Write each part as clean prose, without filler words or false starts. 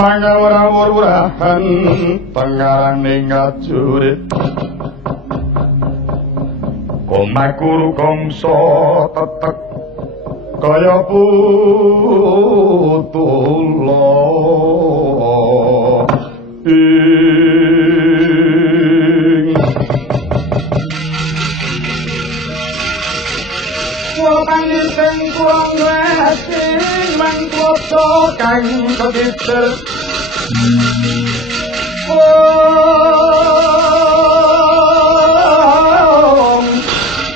mangawur-wurahan tenganing ngajurit komakuru kongso tetek kaya putula panising kurang wesi mangkoto kang kegitir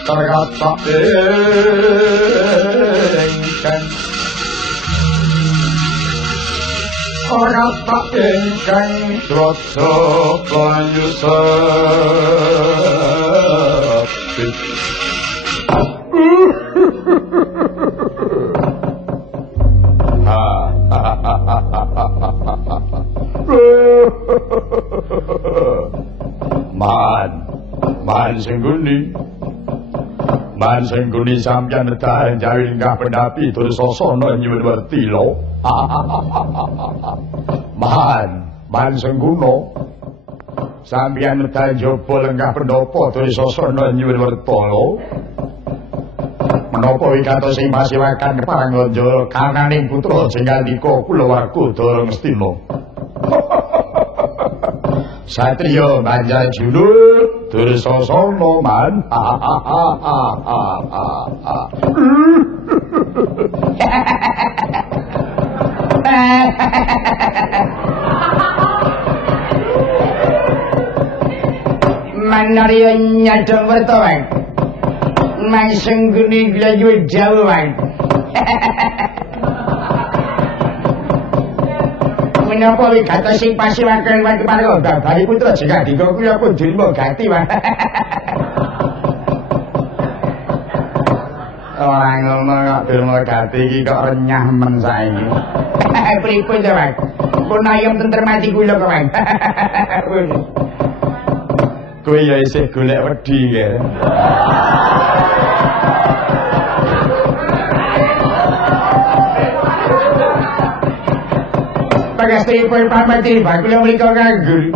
terkata ingkang terkata ingkang drojo banyu sepi Man sengguni sampeyan nedahen jawi ingkang pendapi tur sasana nyuwun werti lho. Man sengguna sampeyan nedahen jaba lenggah pendapa tur sasana nyuwun werta lho. Menapa wigatos sing pasiwakan panganja kananing putra jengandika kulawarga Darangastina. Satriya Manjajuna Dursasana man. Manarya nyadong werta wae. Mansengguni glayu jawa wae. Menapa wigatos sing pasiwaken keparo babari putra jengandika kula pun jilma ganti wae. Ora ngono kok jilma ganti iki kok renyah men saiki. Pripun to wae? Pun ayam tentrem ati kula kok wae. Kowe ya isih golek wedi ya. Pagastipun pamati bakula mriko nganggur.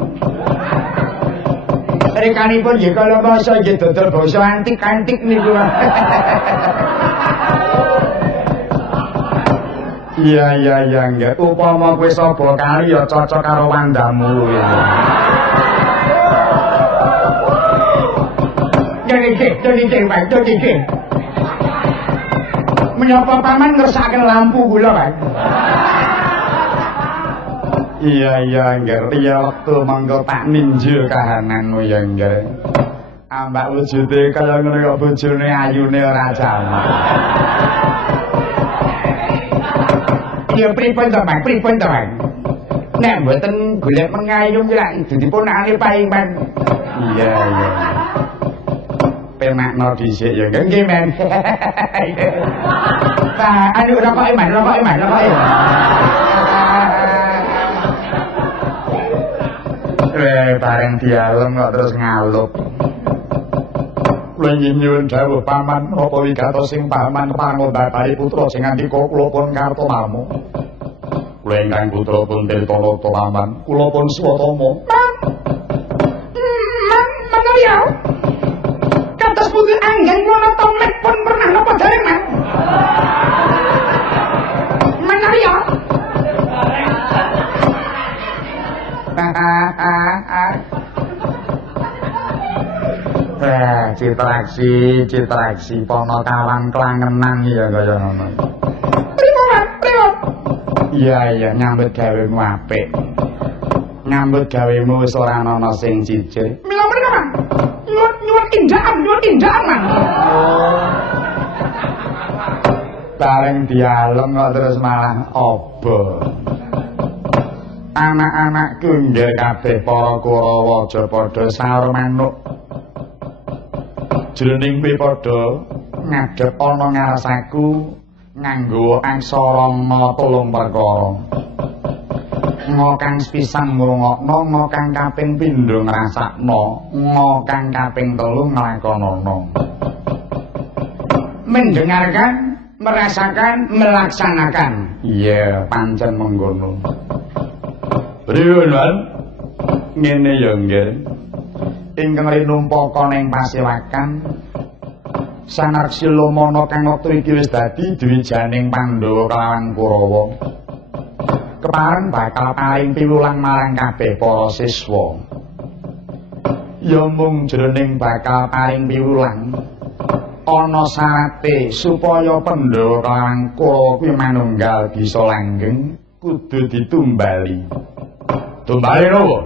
Rekanipun nggih kala masa nggih dodol basa antik-antik niku. Iya nggih. Upama kowe sapa kali ya cocok karo wandamu. Jadi. Menyapa paman ngersakaken lampu kula, Pak. Iya ngerti ya waktu mangga tak ninjil kahananmu ya nggih. Ambak wujude kaya ngono kok bojone ayune ora jamak. Ya pripun to, Pak? Nek mboten golek pengayung lak dipunake paing, Pak. Iya. Penakno dhisik ya nggih, Men. Pak, anu rokoke, Man, rokoke. Bareng dialem kok terus ngalup. Kula nyuwun dawuh paman apa wigatos sing paman pangobati putra sing ngandika kula pun karto mamu. Kula ingkang putra pun tirta paman, kula pun swatama. Menawi kados pundi anggen kula tomet pun pernah napa dereng, Man? Menawi citraksi pono kawan kelangenan ya kaya ngono. Pripun? Iya, nyambut gawemu apik. Nyambut gawemu wis ora ana sing cicil. Mila mriko, Mang. Nyuwun tindakan, Mang. Bareng dialem kok terus malah obor. Anak-anakku nggih kabeh para Kurawa aja padha saur manuk. Jroning kowe padha ngadhep ana ngarasaku nganggo aksara ma 3 perkara. Ngo kang sepisan ngrungokno, ngo kang kaping pindho ngrasakno, ngo kang kaping 3 nglakonana. Mendengarkan, merasakan, melaksanakan. Iya, pancen mengkono. Pripun, Man? Ngene ya nggih. Ingkang rinumpaka ning pasewakan Sanarsi Lumana kang wektu iki wis dadi dwijaning Pandhawa kelawan Kurawa. Kepareng bakal paring piwulang marang kabeh para siswa. Ya mung jroning bakal paring piwulang ana sarate supaya Pandhawa kelawan Kurawa kuwi manunggal bisa langgeng kudu ditumbali. Tumbali napa?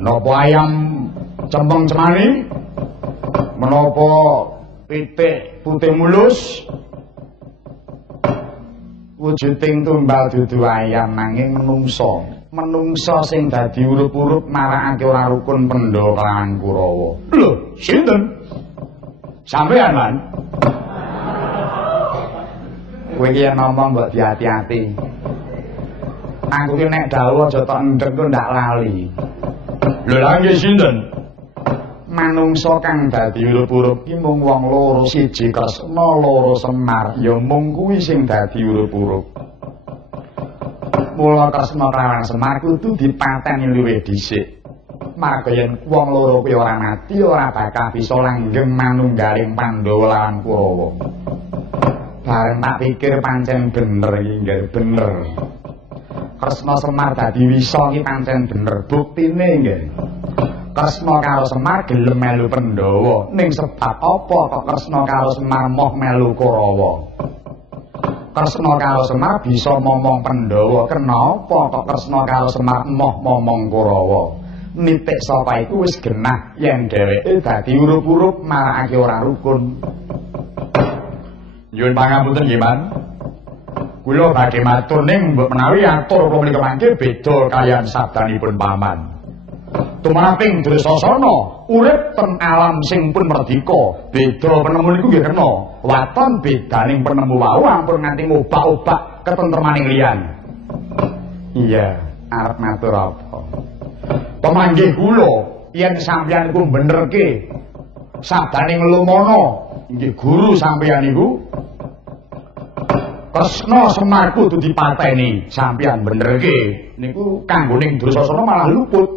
Napa ayam cempeng cemani? Menapa pitik putih mulus? Wujuding tumbal dudu ayam nanging menungsa. Menungsa sing dadi urup-urup marakake ora rukun Pandhawa kelawan Kurawa. Lho, sinten? Sampeyan, Man. Kowe iki yen ngomong mbok diati-ati. Aku ki nek dawuh aja tok endhek kok ndak lali. Lho lha nggih sinten? Manungsa kang dadi urup-urup ki mung wong loro, siji Kresna, loro Semar. Ya mung kuwi sing dadi urup-urup. Mula Kresna kelawan Semar kudu dipateni luwih dhisik. Marga yen wong loro kuwi ora mati ora bakal bisa langgeng manunggaling Pandhawa lan Kurawa. Bareng tak pikir pancen bener iki nggih bener. Kresna Semar dadi wisa iki pancen bener. Buktine nggih. Kresna karo Semar gelem melu Pandhawa. Ning sebab apa kok Kresna karo Semar moh melu Kurawa? Kresna karo Semar bisa momong Pandhawa. Kenapa kok Kresna karo Semar moh momong Kurawa? Nitik sapa iku wis genah yen dheweke dadi urup-urup marakake ora rukun. Nyuwun pangapunten nggih, Man. Kula badhe matur ning mbok menawi atur kula menika mangke beda kaliyan sabdanipun paman. Tumraping Dresasana urip ten alam sing pun merdika. Beda penemu niku nggih kena. Waton bedaning penemu wau ampun nganti ngobak-obak ketentremaning liyan. Iya, arep matur apa? Pamanggih kula yen sampeyan iku benerke sabdaning Lumana, nggih guru sampeyan iku Kresna Semar kudu dipateni. Sampeyan benerke niku kanggoning Dresasana malah luput.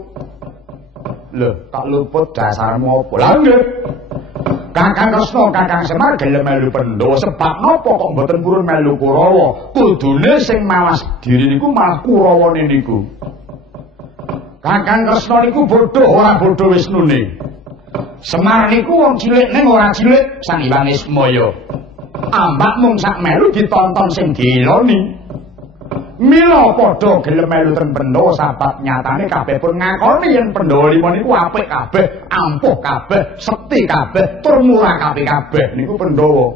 Lho, tak luput dasarmu apa? Lah nggih. Kakang Kresna, Kakang Semar gelem melu Pandhawa sebab napa kok mboten purun melu Kurawa? Kudune sing mawas diri niku malah Kurawane niku. Kakang Kresna niku bodho ora bodho Wisnune. Semar niku wong cilik ning ora cilik sangiwane semaya. Ambak mung sak melu ditonton sing diloni. Mila padha gelem melu ten Pandhawa sabab nyatane kabeh pun ngakoni yen Pandhawa lima niku apik kabeh, ampuh kabeh, sekti kabeh, tur murah kabeh niku Pandhawa.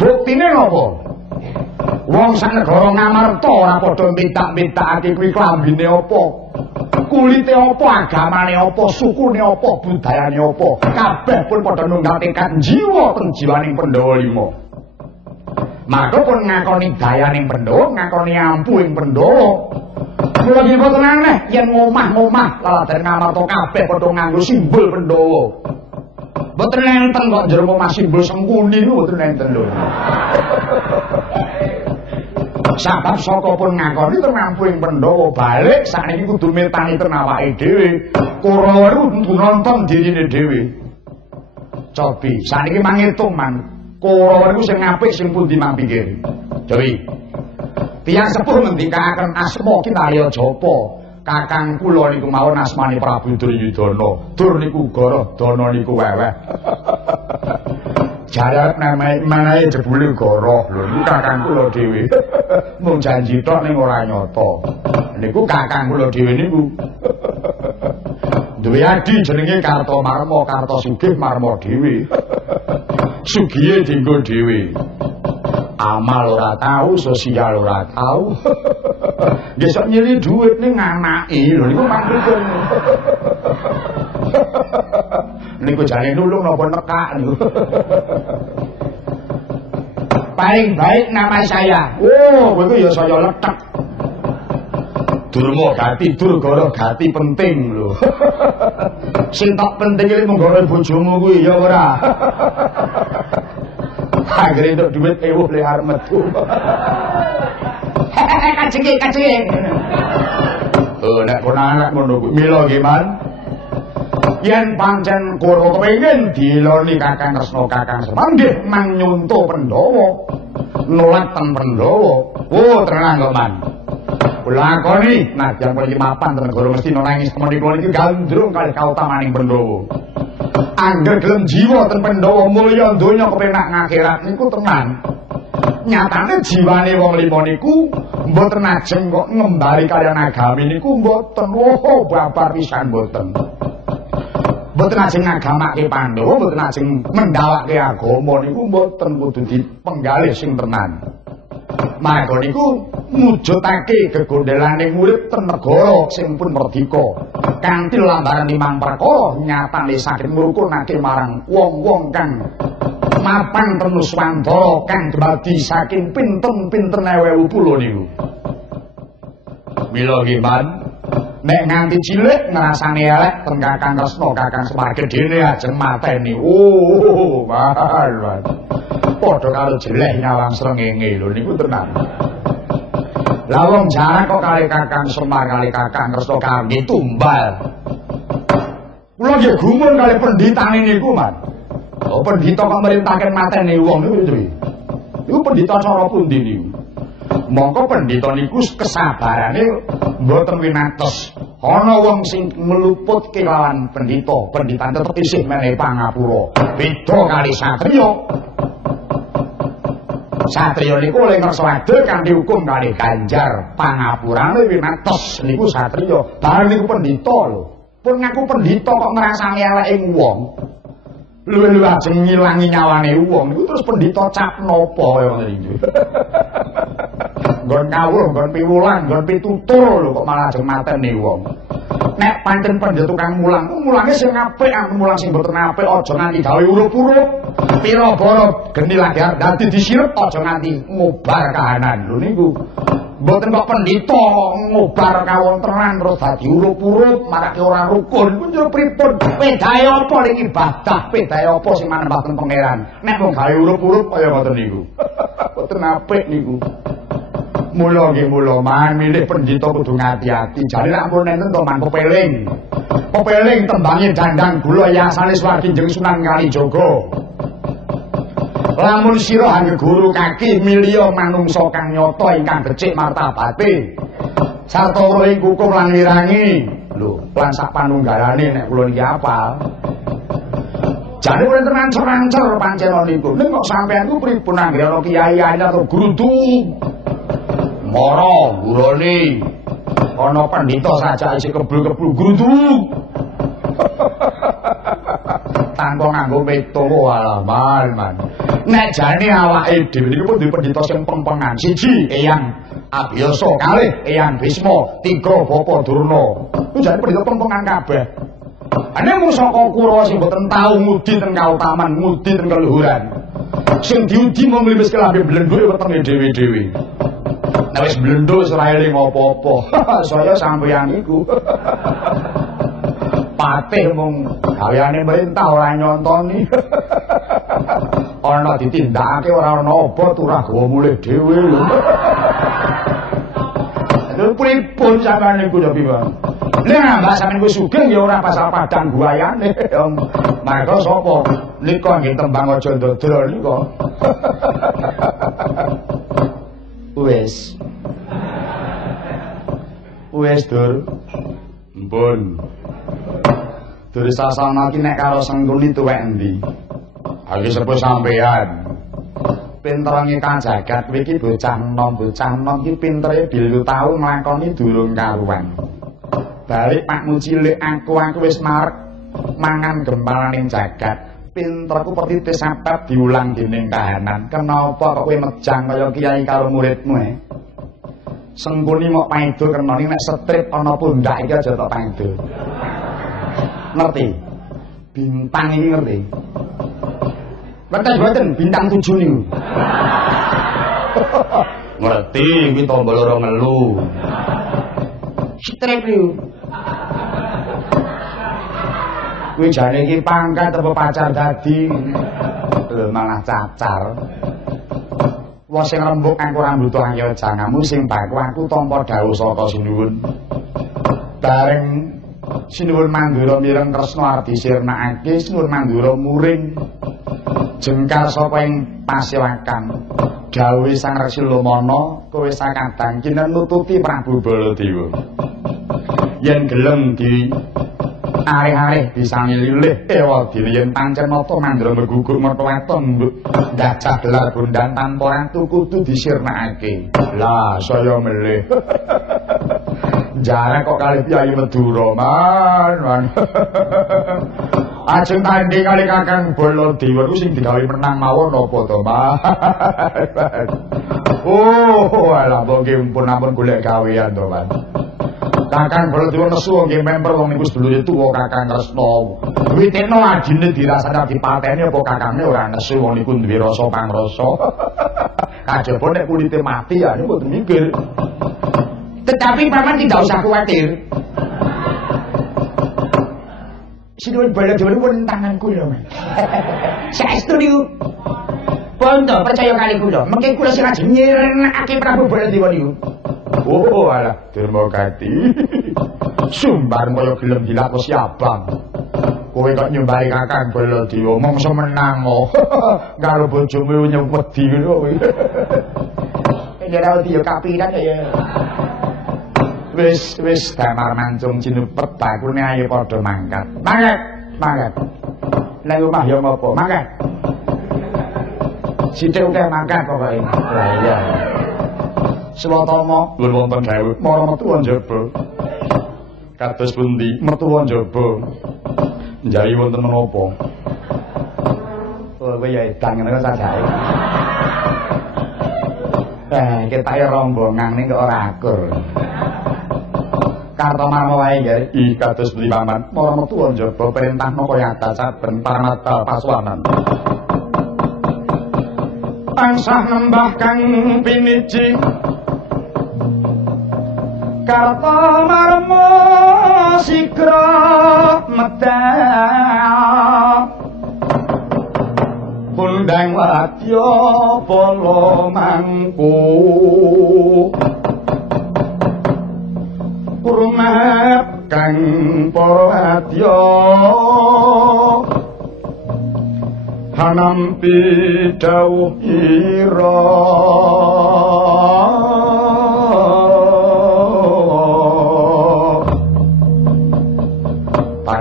Buktine napa? Wong sak negara Ngamarta ora padha mintak-mintakake kuwi klambine apa, kulite apa, agamane apa, sukune apa, budayane apa. Kabeh pun padha nunggal tekad jiwa teng jiwaning Pandhawa lima. Maka pun ngakoni dayaning Pandhawa, ngakoni ampuhing Pandhawa. Mula nggih boten aneh yen ngomah-ngomah laladan Ngamarta kabeh padha nganggo simbol Pandhawa. Boten enten kok jero omah simbol Sengkuni niku boten enten lho. Sabab saka pun ngakoni termampuing Pandhawa balik sakniki kudu mirtani ten awake dhewe. Kurawa kudu nonton dirine dhewe. Cobi, sakniki mangitung Man. Kurawa niku sing apik sing pundi mampikir. Dewi. Tiyang sepuh ngendikaken asma Kinarya Japa. Kakang kula niku mawon asmane Prabu Duryudana. Dur niku Goro, Dana niku Weweh. Jarak menahe jebule Goro. Lho niku kakang kula dhewe. Mung janji tok ning ora nyata. Niku kakang kula dhewe niku. Duwe adi jenenge Kartomarma, Kartosugih marma dhewe. Sugihe dienggo dhewe. Amal ora tau, sosial ora tau. Nggih sok nyili dhuwit ning anake. Lho niku mangripun. Niku jane nulung napa nekak niku. Paling baik nama saya. Oh, kowe ya saya letek. Durma gati, Durgara gati penting lho. Sing tak penting iki mung gawe bojomu kuwi ya ora. Akhire entuk dhuwit ewuh le arep metu. Kajenge. nek konangan ngono kuwi mila nggih man. Yen pancen kula kepengin diloni Kakang Kresna Kakang Semar nggih mang nyunto Pandhawa. Nolak ten Pandhawa. Oh, tenang kok man. Kula akoni nadyan kula iki mapan ten negara mesti nangis menika niki gandrung kalih kautamaning Pandhawa. Angger gelem jiwa ten Pandhawa mulya donya kepenak ngakhirat niku tenan. Nyatane jiwane wong lima niku mboten ajeng kok ngembari kaliyan agami niku mboten. Oh, babar pisan mboten. Mboten ajeng ngagamake Pandhawa, mboten ajeng mendhawake agama niku mboten kudu dipenggalih sing tenan. Mangga niku mujudake gegondelaning murid ten negara sing pun merdika. Kanthi lambaran limang perkara nyatane saged ngrukunake marang wong-wong kang mapan ten Nuswantara kang dumadi saking pinten-pinten ewu puluh niku. Mila nggih man, nek nganti cilik ngrasani elek ten Kakang Kresna Kakang Semar gedene ajeng mateni. Oh, man. Padha karo jeleh nyawang srengenge lho niku tenan. Lah wong jarak kok kali Kakang Semar kali Kakang Kresna kangge tumbal. Kula nggih gumun kali pendhitane niku, Man. Oh, pendhita kok merintahke mateni wong niku piye? Niku pendhita cara pundi niku? Mongko pendhita niku kesabarane mboten winates. Ana wong sing ngluput kelawan pendhita, pendhita tetep isih menehi pangapura. Beda kali satriya. Satriya niku oleh ngersa adil kanthi hukum kali ganjar, pangapurane winates niku satriya. Bareng niku pendhita lho. Pun ngaku pendhita kok ngrasani eleke wong. Luwih-luwih ajeng ngilangi nyawane wong niku terus pendhita cap napa kaya ngoten iki. Nggon kawruh, nggon piwulan, nggon pitutur lho kok malah ajeng mateni wong. Nek pancen pendhita tukang mulang, mulange sing apik, mulang sing mboten apik aja nganti gawe urup-urup. Pira-pira geni lagi dadi disirep aja nganti ngobar kahanan. Lho niku. Mboten kok pendhita ngobar kawontenan terus dadi urup-urup, marake ora rukun. Ku njero pripun? Pedahe apa ning ibadah? Pedahe apa sing manembaken pangeran? Nek mung gawe urup-urup kaya ngoten niku. Mboten apik niku. Mula nggih mula man milih pendhita kudu ngati-ati. Jare nek ampun enten to man pepeling. Pepeling tembange dandang gula yasane Swarginjeng Sunan Kalijaga. Lamun sira hang guru kaki milya manungsa kang nyata ingkang becik martabate. Sarta ing kukuh lan wirangi. Lho, lan sak panunggalane nek kula niki apal. Jane ora tenan-tenan pancen niku. Nek kok sampeyan ku pripun anggere ana kiai-kiai atau grudu. Mara gurone ana pendhita saja isih kebul-kebul grudu. Tanpa nganggo meto walah man. Nek jane awake dhewe niku pun duwe pendhita sing pempengan. Siji Eyang Abiyasa, kalih Eyang Bisma, tiga Bapak Durna. Ku jane pendhita pempengan kabeh. Ana mung saka Kurawa sing boten tau ngudi ten kautaman, ngudi ten keluhuran. Sing diudi mung wis kelambe blendhuke wetenge dhewe-dhewe. Nek wis blendhu wis ora eling apa-apa. Saya sampeyan iku. Patih mung gaweane merintah ora nyontoni. Ana ditindakake ora ana apa turah gawa mulih dhewe lho. Lha pripun sampeyan niku ya piye? Lah mbak sampeyan wis sugih ya ora pasal padang buayane. Mangga sapa? Nika nggih tembang aja ndodol nika. Wis. Wis Dur. Mpun. Dur sasana iki nek karo Sengkuni tuwek endi? Aku sepuh sampean. Pinterange Kang Jagat kowe iki bocah nom iki pintere bilu tau nglakoni durung karuan. Balik pakmu cilik aku wis marek mangan gempalaning Jagat. Pinterku pertitis sapet diulang dening kahanan. Kenapa kok kowe mejang kaya kiai karo muridmu? Sengkuni mok paedo kenoni nek strip ana pundak iki aja tok paedo. Ngerti? Bintang iki ngerti? Mboten bintang 7 niku. Ngerti iki tombol loro ngelu. Strip niku. Kuwi jane iki pangkat apa pacar dadi. Lho malah cacar. Wong sing rembug aku ora mbutuh ayo jangamu sing baku aku tampa dawuh saka sinuwun. bareng sinuwun Mandura mireng tresna arep disirnakake sinuwun Mandura muring jengkar sapa ing pasewakan dawuh Sang Resi Lumana kowe sakadang kinen nututi Prabu Baladewa yen gelem di areh-areh bisa milih ewadine yen pancen nata Mandra megugur mertuaton ndacah gelar bondan tanpa ratu kudu disirnakake lah saya milih jarang kok kali Kyai Madura man ajeng tanding kali Kakang Baladewa ku sing digawe menang mawon apa to oh alah mongke pun golek gawean to man Kakang Baladewa nesu nggih memper wong niku sedulure tuwa Kakang Kresna wiwiteno adine dirasani dipateni apa kakange ora nesu wong niku duwe rasa pangrasa kajaba nek kulite mati ya niku mboten mikir tetapi paman tidak usah khawatir sinuwun Baladewa niku tanganku lho men saestu niku Bondo percaya kali kula mengke kula sing ajeng nyirenake Prabu Baladewa niku oh alah derma gati sumbar kaya gelem dilakosi abang kowe kok nyumbari Kakang Baladewa mongso menang karo bojomu nyewedi lho ini ora dia kapiran ya wis damar mancung cinupet bakune ayo padha mangkat nang omah ya apa mangkat sithik uga mangkat pokoke lah iya Swatama nuwun wonten dawuh para mertua njaba kados pundi mertua njaba njai wonten menapa kowe ya edan ngono sajae ketahe rombongan ning kok ora akur Kartomama wae nggih kados pundi paman para mertua njaba perintahna kaya saben paramata pasuwanan tansah nembah kang piniji Kartomarma sigra medal undang wadya pala mangku rumah kang para wadya hanampi dawuh ira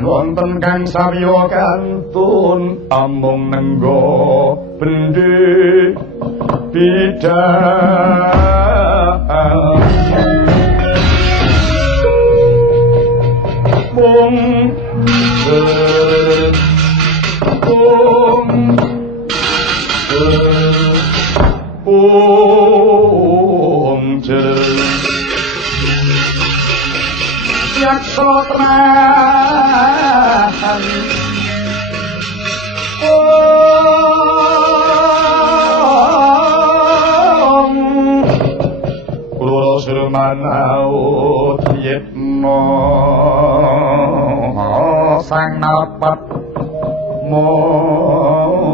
wonten kang sawiya kantun amung nenggo bendhe bidang mung yaksotrahan kula sirmanaut yetno sang napat mojo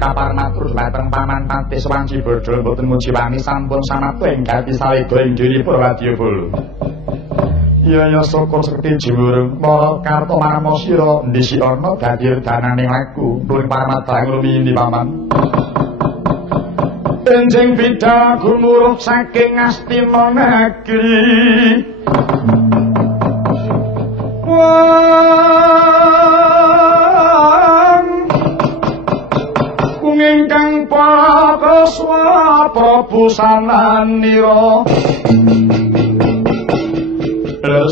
kapar matur dhateng paman Patih Wanci Bodho mboten muji wani sampun samapta enggal pisaleda ing dhiripun Wadyabala. Ya syukur sekti jiwurung para Kartomarma sira ndisi ana dadi dananing laku nuwun paramata nglumiyini paman. Enjing bidal gumuruh saking Astina negeri. Ingkang pakaswa Prabu sananira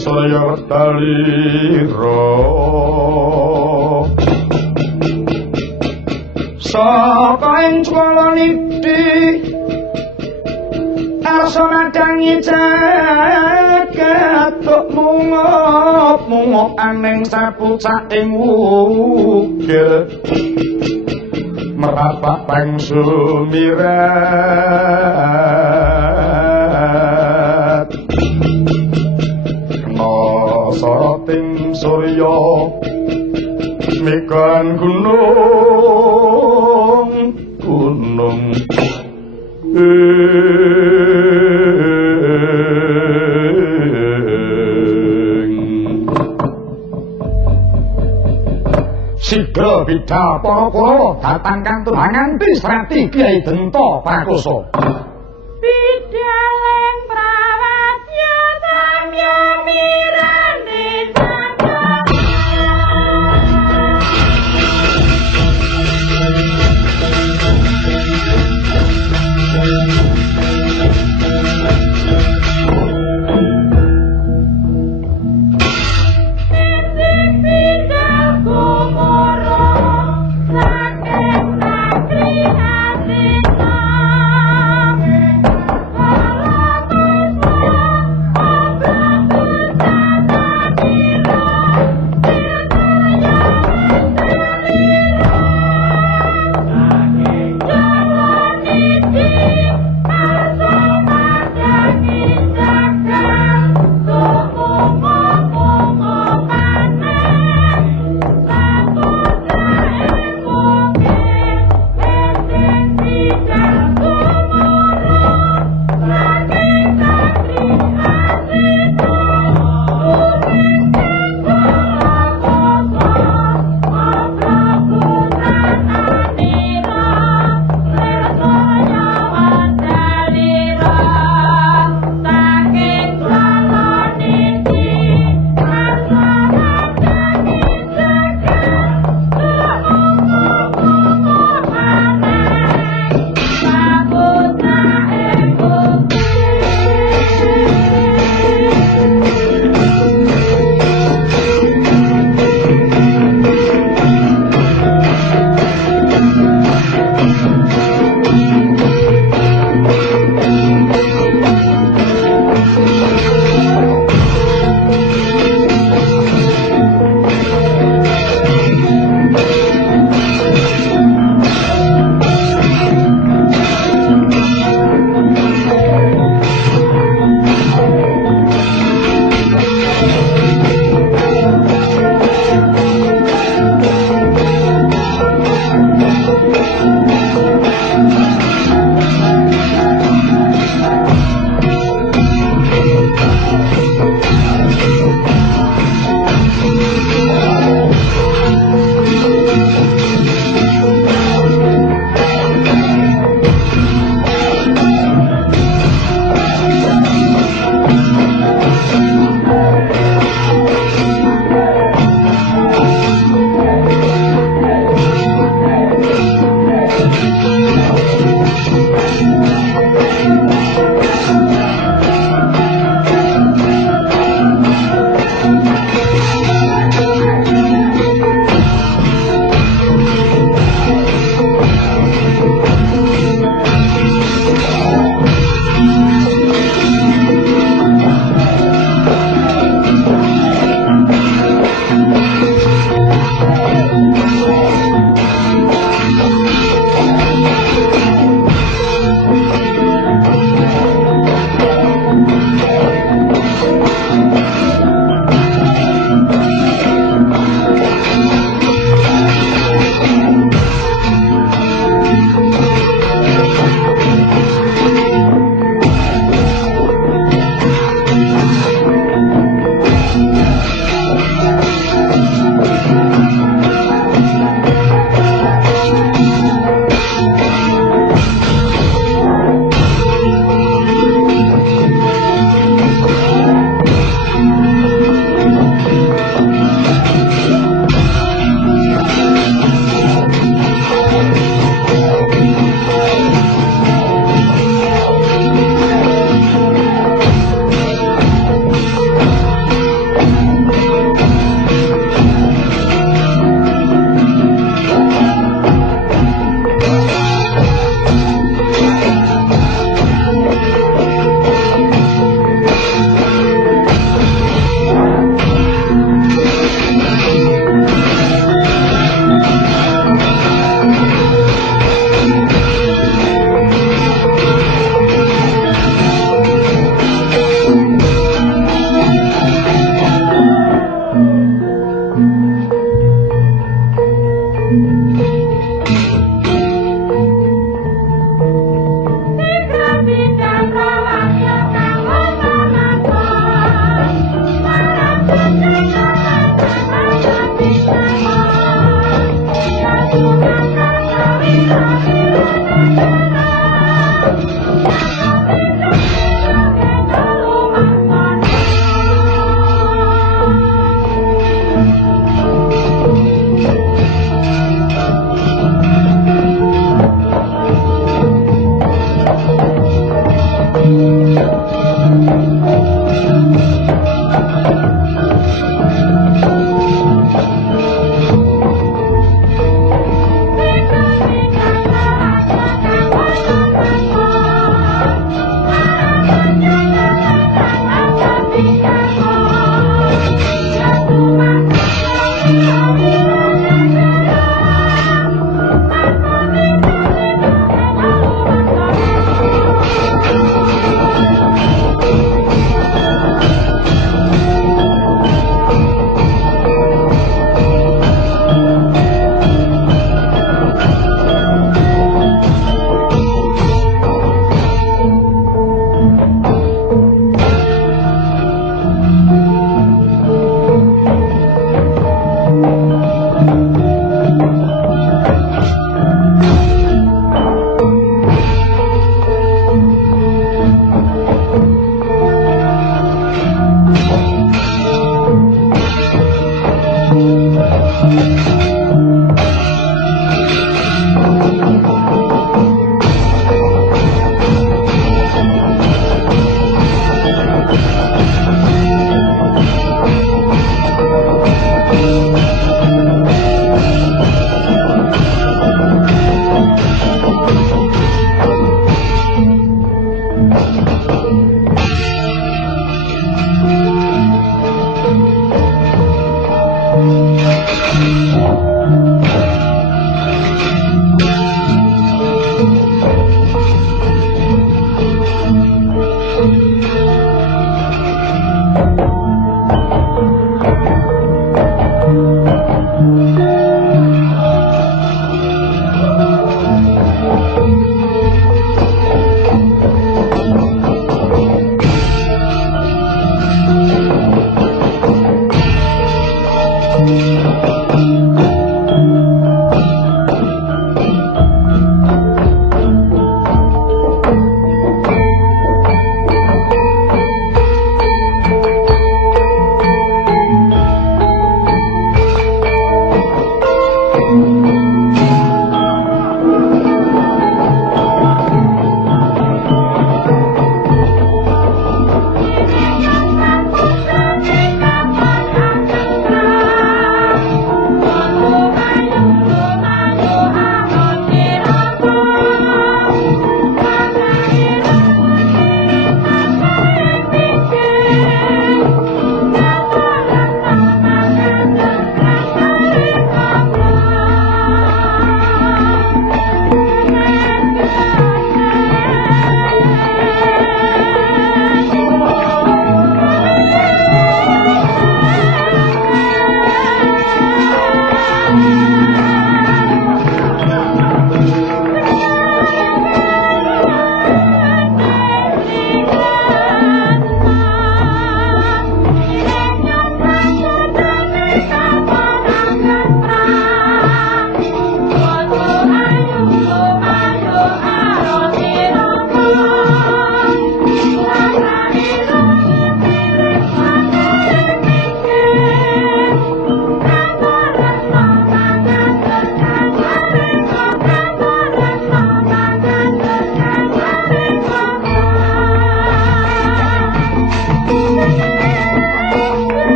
saya wetalira saka ing cwalaniti arsana dangi jagat mungop aning sapucak ing wukir merapat pang sumirat kena soroting surya mikan gunung bidal para Kurawa datang kang tulangan Tisrati Kyai Denta Prakoso. Bidaleng prawatya samya mirane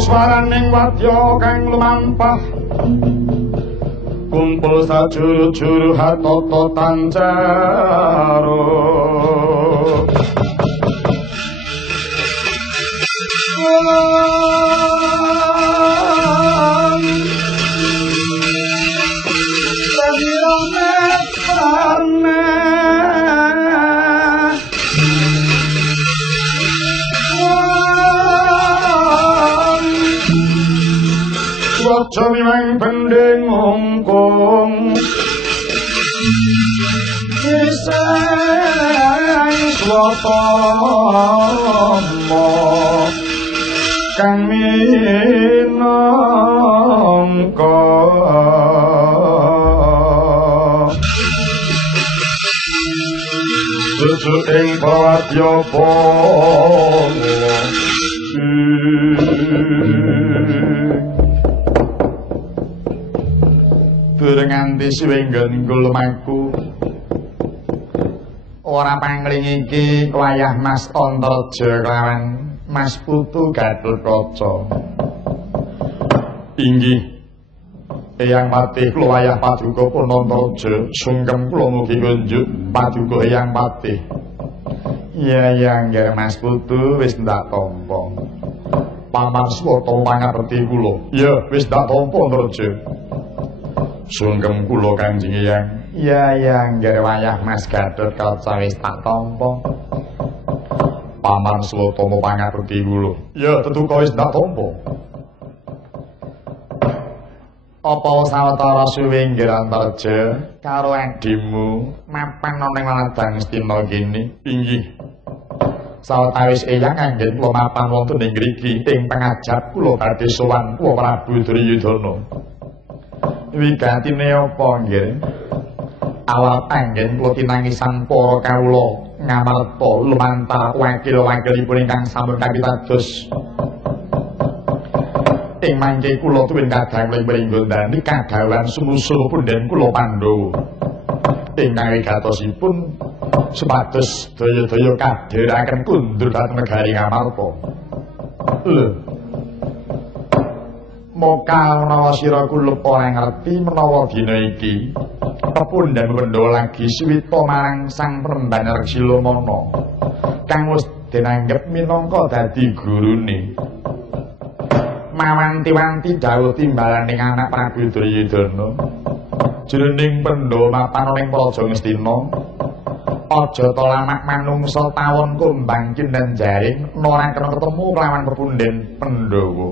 Swaraning wadya kang lumampah kumpul sajuru-juru hatata tanjaro Jami mang pending ngongkong Isang swatama Kang minangka Sujud ing pawadya nganti siwenggon lumaku ora pangling iki wayah Mas Antareja kelawan Mas Putu Gatotkaca inggih Eyang Patih kula wayah paduka pun Antareja sungkem kula mugi kunjuk paduka Eyang Patih iya nggih Mas Putu wis ndak tampa paman swata pangerti kula iya wis ndak tampa Antareja sungkem kula Kanjeng Eyang. Iya, nggih wayah Mas Gatotkaca wis tak tampa. Paman Swatama pangerti kula. Ya, tetuka wis tak tampa. Apa sawetara suwe nggih Antareja karo adimu mapan ana ing ladang Astina kene? Inggih. Sawetawis Eyang anggen kula mapan wonten ing mriki ing pangajap kula badhe sowan kula Prabu Duryudana. Wigatine apa nggih? Awal anggen kula tinangisan para kawula ngamarta lumantar wakil-wakilipun ingkang sampun kapitados. Ing mangke kula tuwin kadang mringgo-ndani kagawan sumusul punden kula Pandhawa. Ing nawigatosipun supados daya-daya kadhiraken kundur dhateng negari Ngamarta. Lho. Mokal menawa sira kulup ora ngerti menawa dina iki pepundhen Pandhawa lagi suwita marang Sang Prembanan Reksilomana kang wis dinanggep minangka dadi gurune. Mawanti-wanti dawuh timbalaning anak Prabu Duryudana jroning Pandhawa mapan ing Praja Ngastina aja ta lamak manungsa tawon kumbang kinden jaring ora kena ketemu kelawan pepundhen Pandhawa.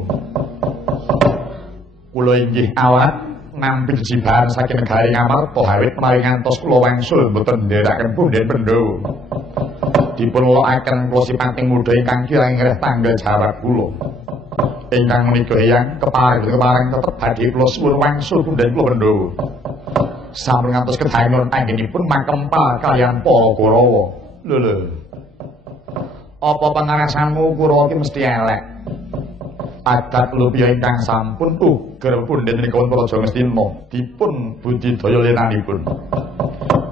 Kula inggih awat nampi jibahan saking negari Ngamarta awit menawi ngantos kula wangsul boten ndherekaken pundhen Pandhawa. Dipun lokaken kula sipating mudha ingkang kirang ngreh tanggal jawab kula. Ingkang menika Eyang kepareng tetep badhe kula suwun wangsul pundhen kula Pandhawa. Sampun ngantos kedayon anggenipun makempal kaliyan para Kurawa. Lho. Apa panarasanmu Kurawa iki mesti elek? Adat lupya ingkang sampun uger pundhen ing Praja Ngastina dipun budidaya lenanipun.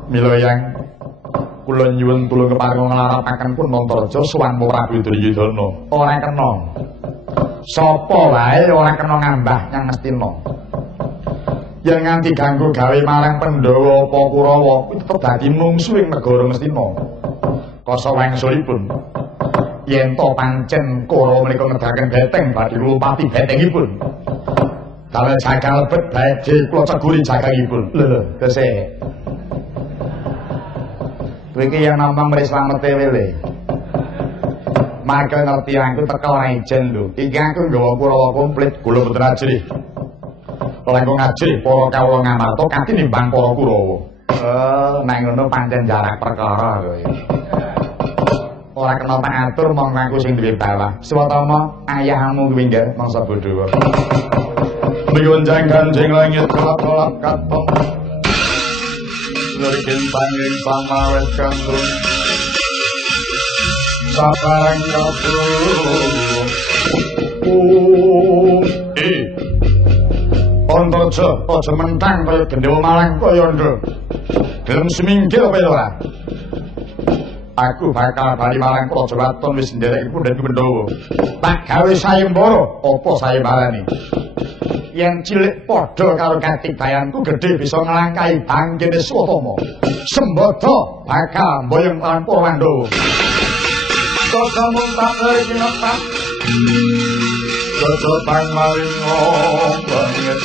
Mila Eyang kula nyuwun tulung keparing nglarapaken pun Antareja sowan Prabu Duryudana. Ora kena. Sapa wae ora kena ngambah nyang Ngastina. Yen nganti ganggu gawe marang Pandhawa apa Kurawa kuwi tetep dadi mungsuh ing negara Ngastina. Kasa wangsulipun yen to pancen Kurawa menika ngedahaken beteng badhe nglumpati betengipun. Dalem jagal lebet badhe kula ceguri jagangipun. Lho, tesih. Kowe iki yang namung mris slamete wele. Maka ngerti aku tekel ora ijen lho. Iki aku nggawa Kurawa komplit, kula boten ajrih. Langkung ajrih para kawula Ngamarta kanthi nimbang para Kurawa. nek ngono pancen jarak perkara kowe. Ora kena tak atur mong aku sing duwe bawah. Swatama ayahmu kuwi nggih mangsa bodho. Migunjang kanjeng langit kelap-kelap katon. Lurikin panging pamawet kandung. Sabarang kapur. Antaja aja mentang kaya gendhewa malang kaya ndro. Gelem semingkir apa ya ora? Aku bakal bali marang Praja Waton wis nderek pundhen Pandhawa. Tak gawe sayembara apa sayembarane? Yen cilik padha karo katibayanku gedhe bisa nglangkai bangkene Swatama. Sembada bakal mboyong tanpa Pandhawa. Kamu tak kinepat. Dodo pang maring banget.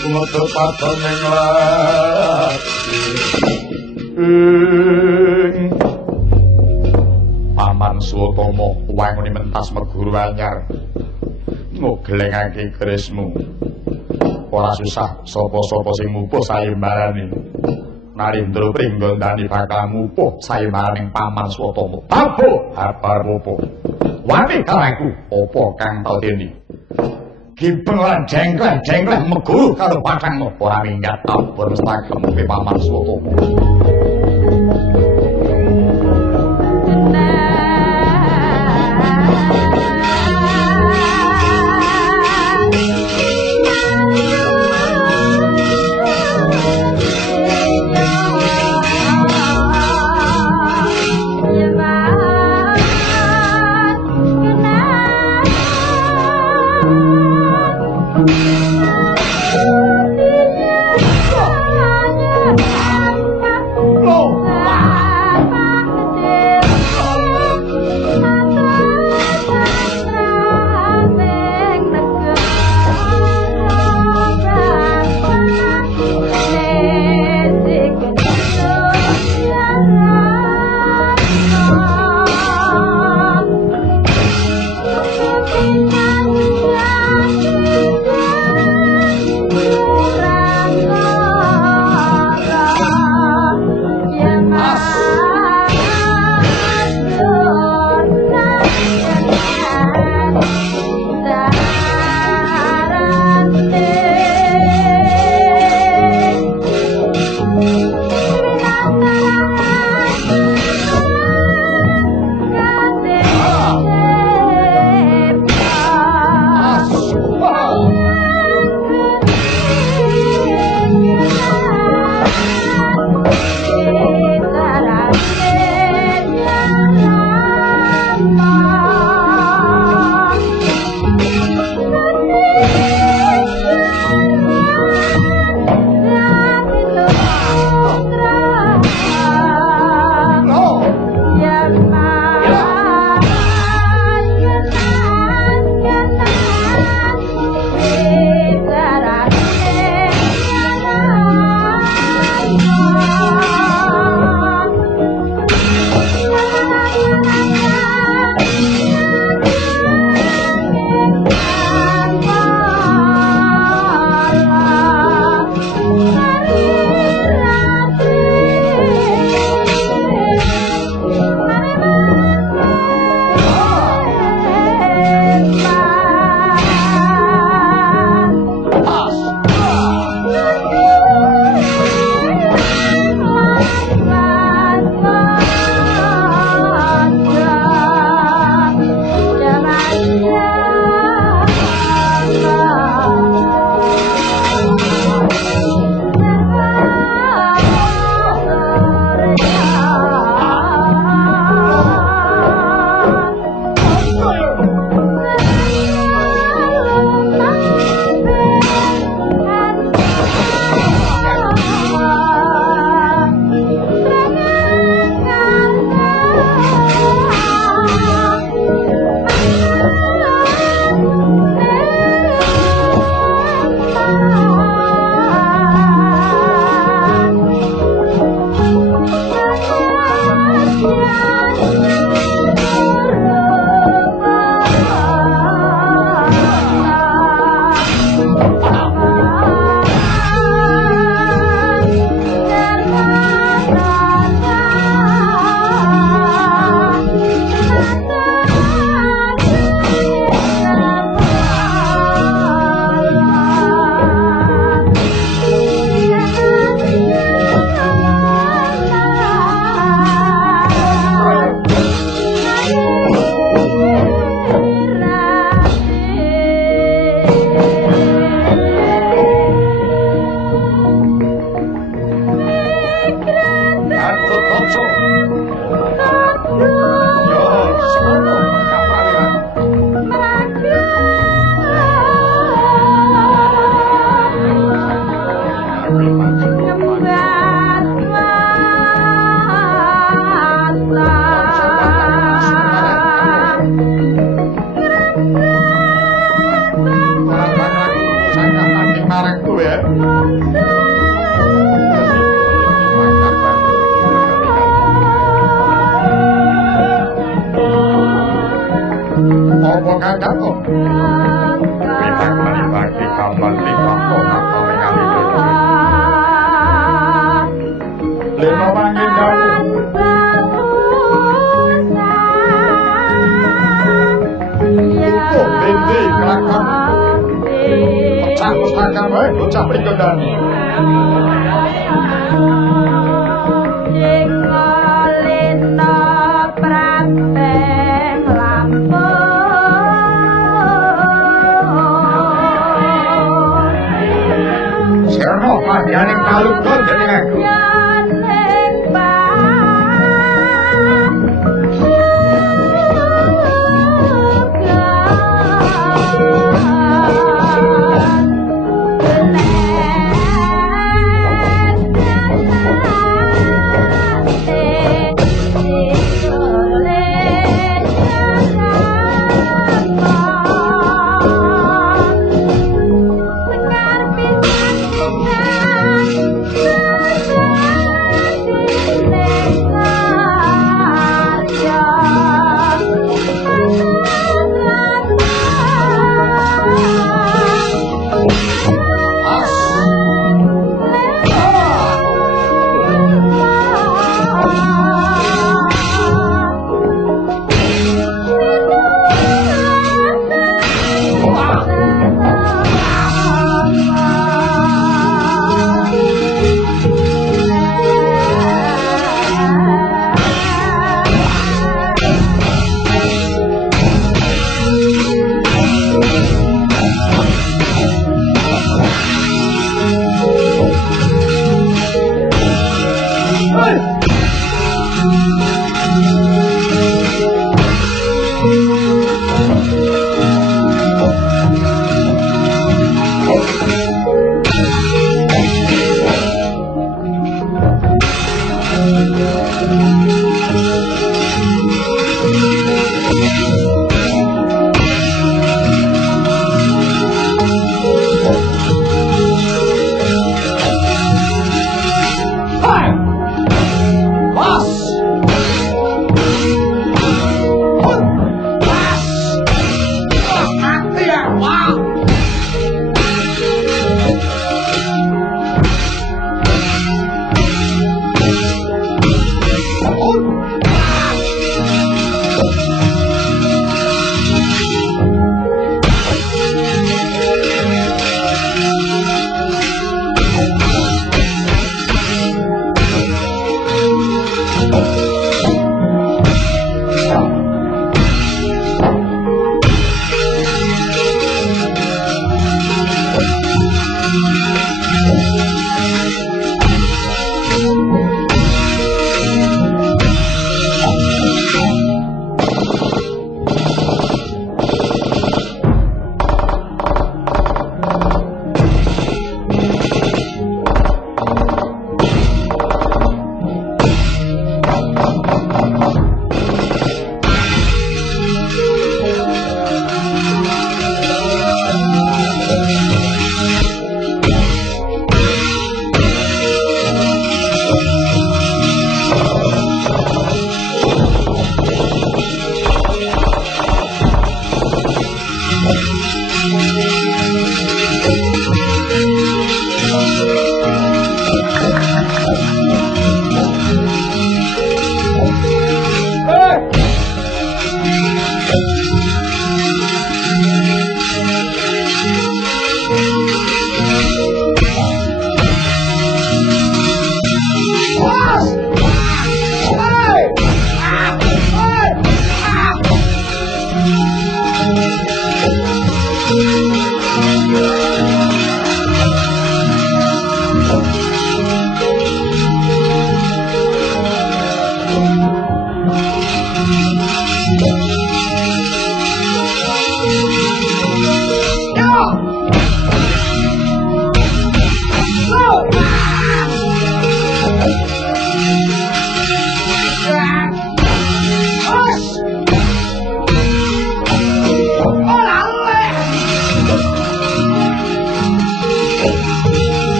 Kumoto paton ning Paman Swatama wangune mentas meguru anyar. Ngoglengake kerismu. Ora susah sapa-sapa sing mupuh sayembarane. Narendra Pringgandani bakal mupuh sayembaraning Paman Swatama. Apa apa? Wani karaku apa kang tau dene? Gibeng lan jengkleh meguru karo patangmu ora minggat ampun stagem Paman Swatama. kowe ya. Apa kakak kok? Kita bagi kapan tiba kok ngapa ngali dulu. Leno wangi dawu. Kok bende kelakon. Cak wae bocah mriko ndani. Serno panjane kalungkul dening aku.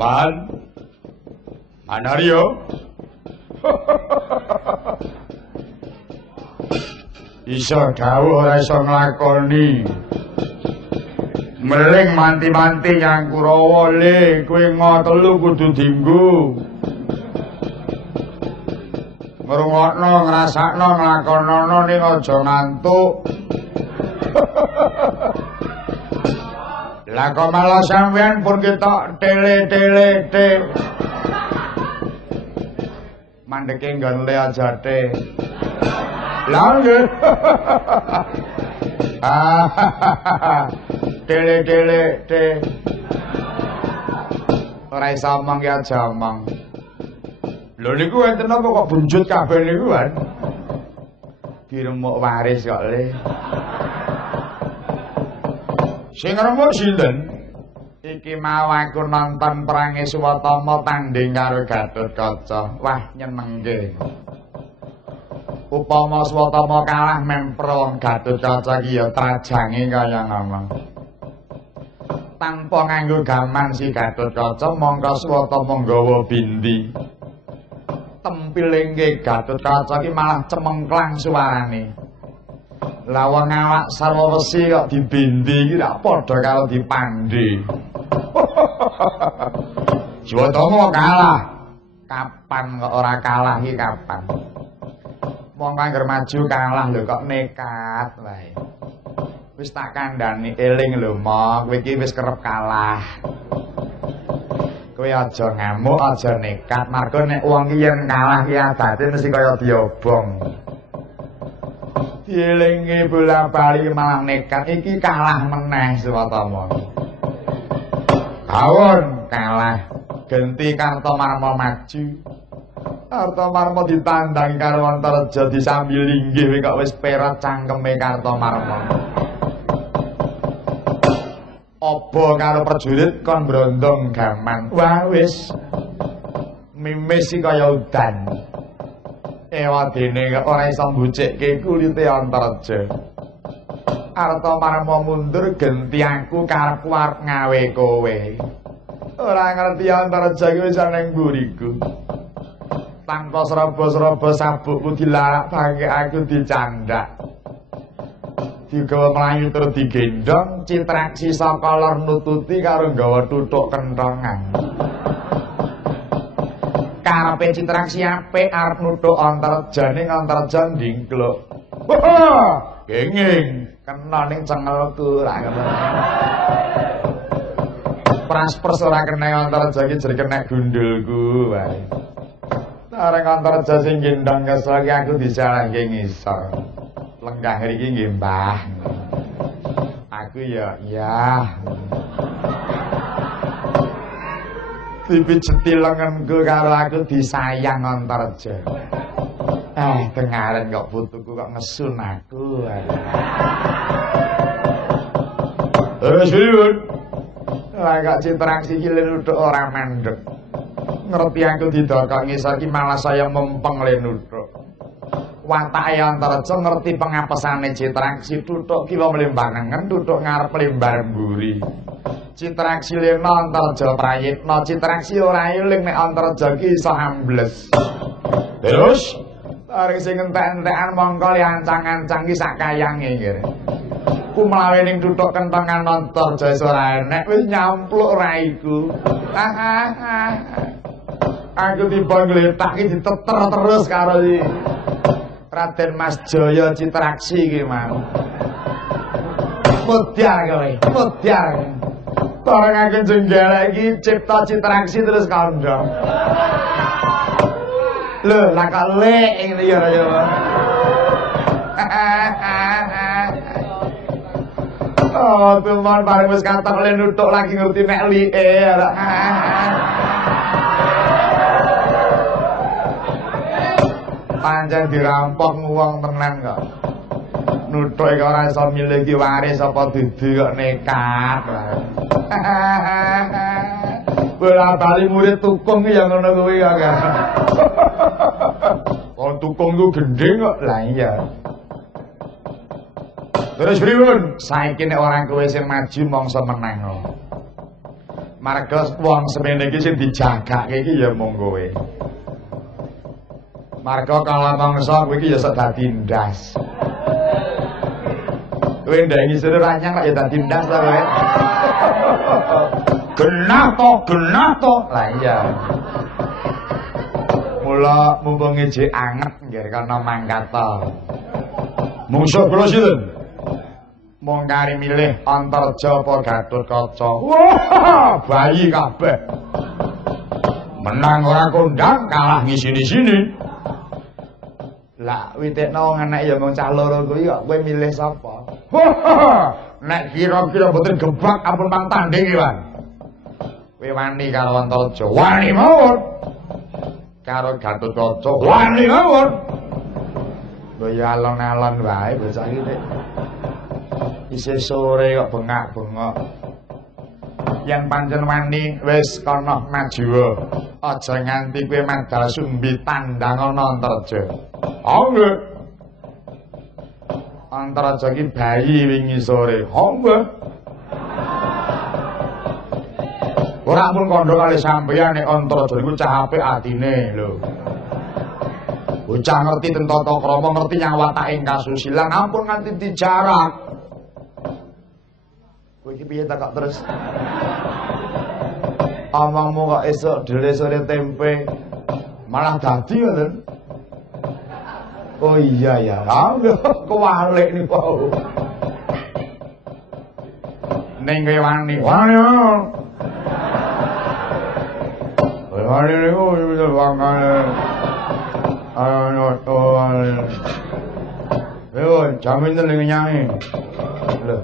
Man. Manario. Iso dawuh ora iso nglakoni. Meling manti-manti yang Kurawa le kowe ngotelu kudu dienggo. Ngrungokno, ngrasakno, nglakonana ning aja ngantuk. Lah kok malah sampean pun ketok tele-tele te. Mandeke nggon le aja te. Lah nggih. Tele-tele te. Ora iso omong ya aja omong. Lho niku enten apa kok bunjut kabeh niku kan? Diremuk waris kok le. Sing ngremuk sinten? Iki mau aku nonton perange Suwatama tanding karo Gatotkaca. Wah, nyenengke. Upama Suwatama kalah mempro Gatotkaca iki ya trajange kaya ngomong. Tanpa nganggo gaman si Gatotkaca mongko Suwatama nggawa bindi. Tempilinge Gatotkaca iki malah cemengklang suarane. Lah wong awak sarwa wesi kok dibindi iki rak padha karo dipandhi. Suwatama kalah. Kapan kok ora kalah iki kapan? Wong kangger maju kalah lho kok nekat wae. Wis tak kandhani eling lho Mok, kowe iki wis kerep kalah. Kowe aja ngamuk, aja nekat, margo nek wong iki yen kalah ki adate mesti kaya diobong. Dielingi bola-bali malah nekat, iki kalah meneh Suwatama. Kawon kalah, genti Kartomarma maju. Kartomarma ditandangi karo Antareja disambi linggih kok wis perat cangkeme Kartomarma. Apa karo prajurit kon brondong gaman. Wah wis mimis iki kaya udan. Ewadene ora iso mbucikke kulite Antareja. Kartomarma mundur genti aku karepku arep ngawe kowe. Ora ngerti Antareja iki wis ana ning mburiku. Tanpa seraba-seraba sabukku dilarak bangke aku dicandak. Digawa melayu terus digendong, Citraksi saka lor nututi karo nggawa tutuk kentongan. Karepe Citraksi apik arep nutuk Antareja ning Antareja ndingkluk. Wah, genging kena ning cengelku ra ngono. Praspers ora kena Antareja iki jere kena gundulku wae. Arek Antareja sing gendong kesel iki aku disalahke ngisor. Lenggah iki nggih Mbah. Aku ya dipijeti lengenku karo aku disayang Antareja. Dengaren kok putuku kok ngesun aku. Suwun. Lah kok Citraksi iki nuthuk ora mandeg. Ngerti aku didokok ngisor iki malah saya mempeng le nuthuk. Watake Antareja ngerti pengapesane Citraksi tuthuk kiwa mlembang nengen tuthuk ngarep lembar mburi. Citraksi lena Antareja prayitna, Citraksi ora eling nek Antareja ki iso ambles. Terus arek sing entek-entekan mongko li ancang-ancang ki sak kayange kene. Ku mlawe ning tuthuk kentongan Antareja wis ora enek wis nyampluk raiku. Aku tiba ngletak ki diteter terus karo Raden Mas Jaya Citraksi iki mau. Mudyar kowe, mudyar. Bareng aku jenggelek iki cipta Citraksi terus kandhang. Lho, lah kok lek ngene ya ya. Oh, teman bareng wis katok le nuthuk lagi ngerti nek like. Pancen dirampok wong tenan kok. Nuthuk iki ora iso milih ki waris apa dudu kok nekat. Bola-bali murid tukung ya ngono kuwi kok. Wong tukung ku gendeng kok. Lah iya. Terus pripun? Saiki nek orang kowe sing maju mongso menang. Marga wong semene iki sing dijagake iki ya mung kowe. Marga kala mangsa kowe iki ya sok dadi ndas. Kowe ndek ngisore ranyang kok ya dadi ndas ta kowe. Genah to. Lah iya. Mula mumpung ngejek anget nggih kana mangkata. Mungsuh kula sinten? Mong kari milih Antarja apa Gatotkaca. Wah, bayi kabeh. Menang ora kondang, kalah ngisini-sini. Lah witekno wong anak ya mung cah loro kuwi kok kowe milih sapa? Nek kira-kira mboten gebak ampun pang tanding iki, Wan. Kowe wani karo Antarja, wani mawon. Karo Gatotkaca, wani mawon. Kowe ya alon-alon wae bocah iki. Isih sore kok bengak-bengok. Yen pancen wani wis kana maju. Aja nganti kowe medal sumbi tandang ana Antarja. Nggih. Antarja iki bayi wingi sore. Nggih. Ora pun kandha kali sampeyan nek Antarja iku cah apik atine lho. Bocah ngerti tentang tata krama, ngerti nyawatake kasusilan, ampun nganti dijarak. Kowe iki piye tak terus? Omongmu kok esuk dhewe sore tempe malah dadi ngoten. Oh iya ya, kewalik niku. Ning kowe wani. Wani niku wis wangane. Ayo to. Yo, jamin ning nyanyi. Lho.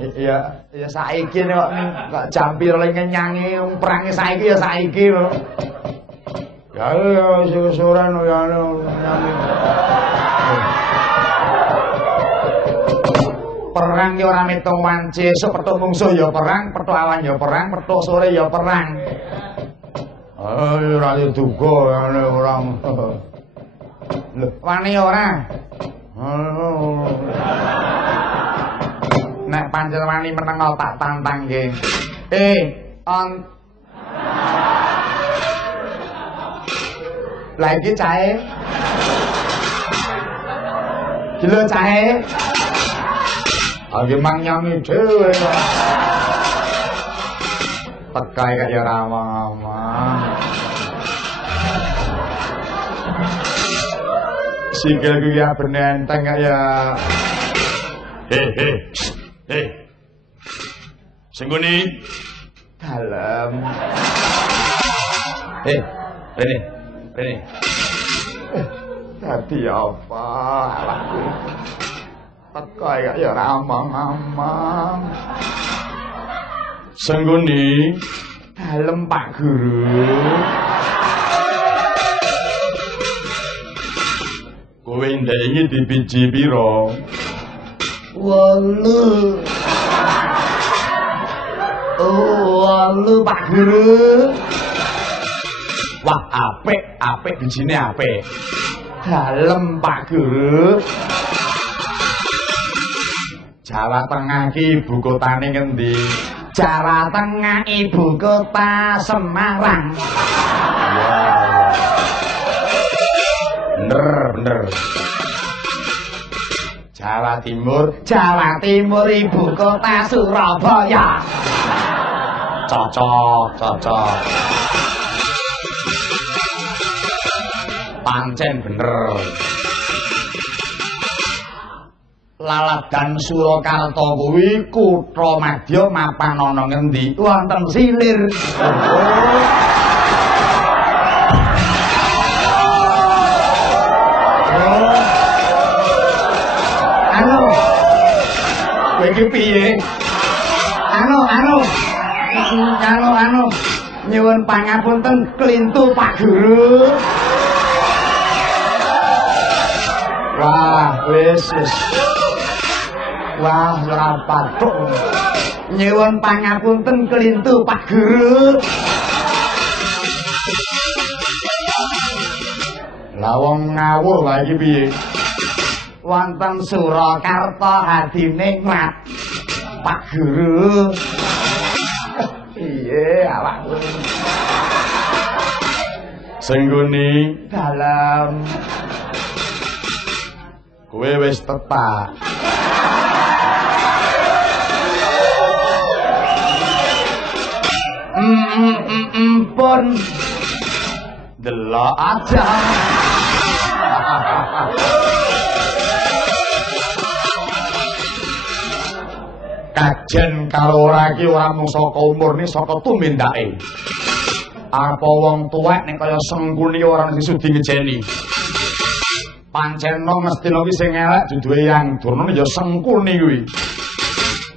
Iya, ya saiki kok jampir ngenyangi perange saiki ya saiki lho. Ya susuran ya nyanyi. Perang ki ora metung wanci, esuk petuk mungsuh ya perang, petuk awan ya perang, petuk sore ya perang. Ayo ora duga ngene ora. Lho, wani ora? Nek pancen wani meneng tak tantang nggih. Lah iki cahe. Gila cahe. Age mang nyami dhewe. Tekae kaya ya ramah-ramah. Sikilku ya benenteng kaya. Hei. Sengguni dalam. Rene. Dadi apa? Awakku. Teko ya ora omong-omong. Sengguni dalem Pak Guru. Kowe ndengi dibiji pira? 8. Oh, Pak Guru. Wah, apik bijine apik. Dalem Pak Guru. Jawa Tengah ki ibu kotane ngendi? Jawa Tengah ibu kota Semarang. Bener. Jawa Timur ibu kota Surabaya. Cocok. Pancen bener. Laladan Surakarta kuwi kutha madya mapan ana ngendi? Wonten Silir. Iki piye? Anu. Nyuwun pangapunten klintu Pak Guru. Wah, wis. Wah, ora patuk. Nyuwun pangapunten klintu Pak Guru. Lah wong ngawur wae iki piye? Wonten Surakarta adine Mat Pak Guru. Piye awakku? Sengguni dalam. Kowe wis tepak. Pun delok aja. Kajen karo ora iki ora mung saka umur ni saka tumindake. Apa wong tuwek nek kaya Sengkuni ora mesti sudi ngejeni. Pancen mestina kuwi sing elek duduhe yang durna ya Sengkuni kuwi.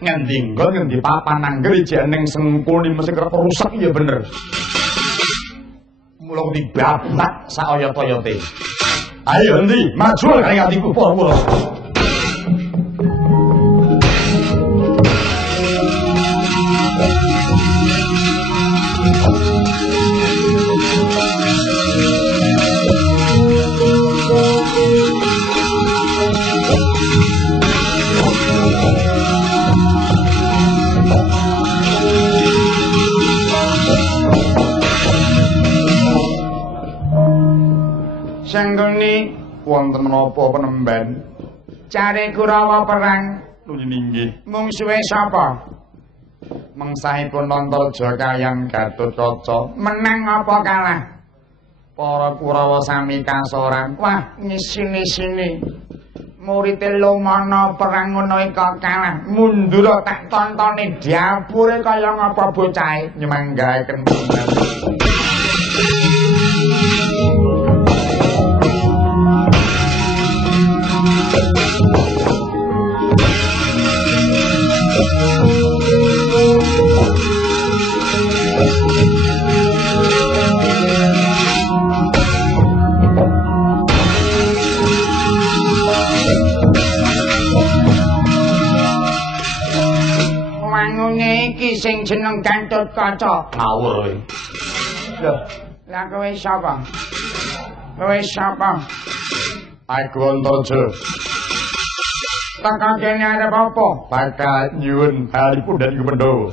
Ngendi nggon ngendi papan angger jeneng Sengkuni mesti kerep rusak ya bener. Mula dibabat sak oyot-oyote. Ayo endi maju kaya atiku para. Sengguni wonten menapa penemban? Cari Kurawa perang nggih. Mung suwe sapa? Mengsahipun Nantaraja kaliyan Gatotkaca menang apa kalah? Para Kurawa sami kasoran. Wah, ngisini-sini. Murite Lumana perang ngono kok kalah. Mundur tak tontone diapure kaya ngapa bocahe nyemanggaken. Wangune iki sing jeneng Gatotkaca. Ngawur kowe. Lho, lha kowe sapa? Kowe sapa? Aku Nantaraja. Takang kene arep apa? Bakal nyuwun Haripun dan Gumendhawa.